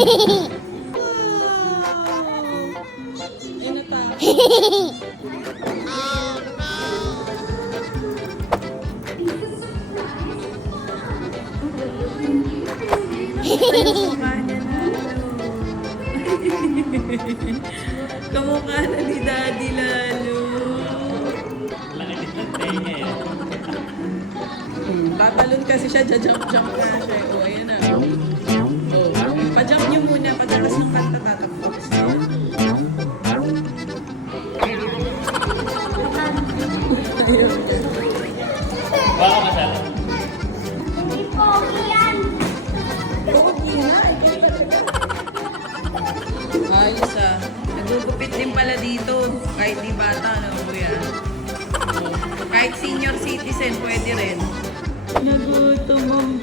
Ay, natakot. Kamukha niya na. Kamukha na ni Daddy lalo. Tatalon kasi siya, jump na siya. O, ayan na. O, pa-jump niyo muna. Pagkakas ng kanta tatapos. Baka masala. Ayos ah. Nagugupit din pala dito. Kahit di bata, no, kuya? Kahit senior citizen, pwede rin. Nagutom ang